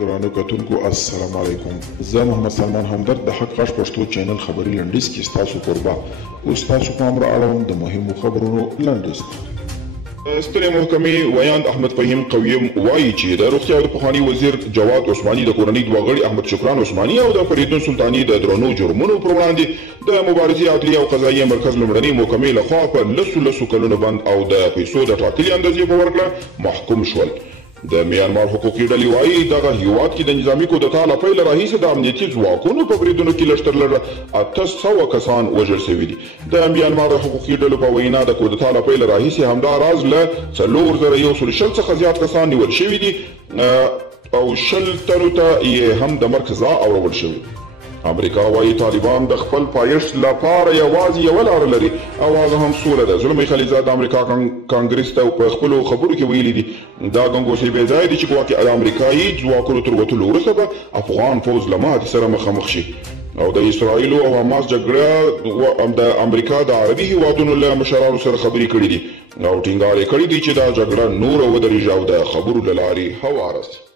درانه کتونکو السلام علیکم. زه محمد سلمان همدرد د حق غږ پښتو چینل خبري لنډیز کې ستاسو قربا اوس تاسو پام را اړوم د مهمو خبرونو لنډیز. سترې محکمې ویاند احمد فهیم قویم وایي چې د روغتیا د پخواني وزیر جواد عثماني د کورنۍ دوه غړي احمد شکران عثماني او د فریدون سلطاني د درنو جرمونو پر وړاندې د مبارزې عدلیه او قضایي مرکز لومړنۍ محکمې لخوا په لسو کلونو بند او د پیسو د ټاکلي اندازې په ورکړه محکوم شول. د میانمار حقوقي ډلې وایي دغه هیواد کې د نظامي کودتا له پیله راهیسې د امنیتي ځواکونو په بریدونو کې لږ تر لږه 800 کسان وژل شوي دي. د میانمار حقوقي ډلو په وینا د کودتا له پیله راهیسې همدا راز له 4160 څخه زیات کسان نیول شوي دي او 100 تنو ته یې هم د مرګ سزا اورول شوې. امریکا وایي طالبان د خپل پایښت لپاره یوازې یوه لاره لري او هغه هم سوله ده. زلمی خلیلزاد د امریکا کانګرس ته په خپلو خبرو کې ویلي دي دا ګنګوسې بې ځایه دي چې ګواکې د امریکایي ځواکونو تر وتلو وروسته به افغان فوز له ماتې سره مخامخ شي او د اسرائیلو او حماس جګړه د امریکا د عربي هیوادونو له مشرانو سره خبرې کړي دي او ټینګار یې کړی دی چې دا جګړه نوره ودرېږي او د خبرو له لارې هواره شي.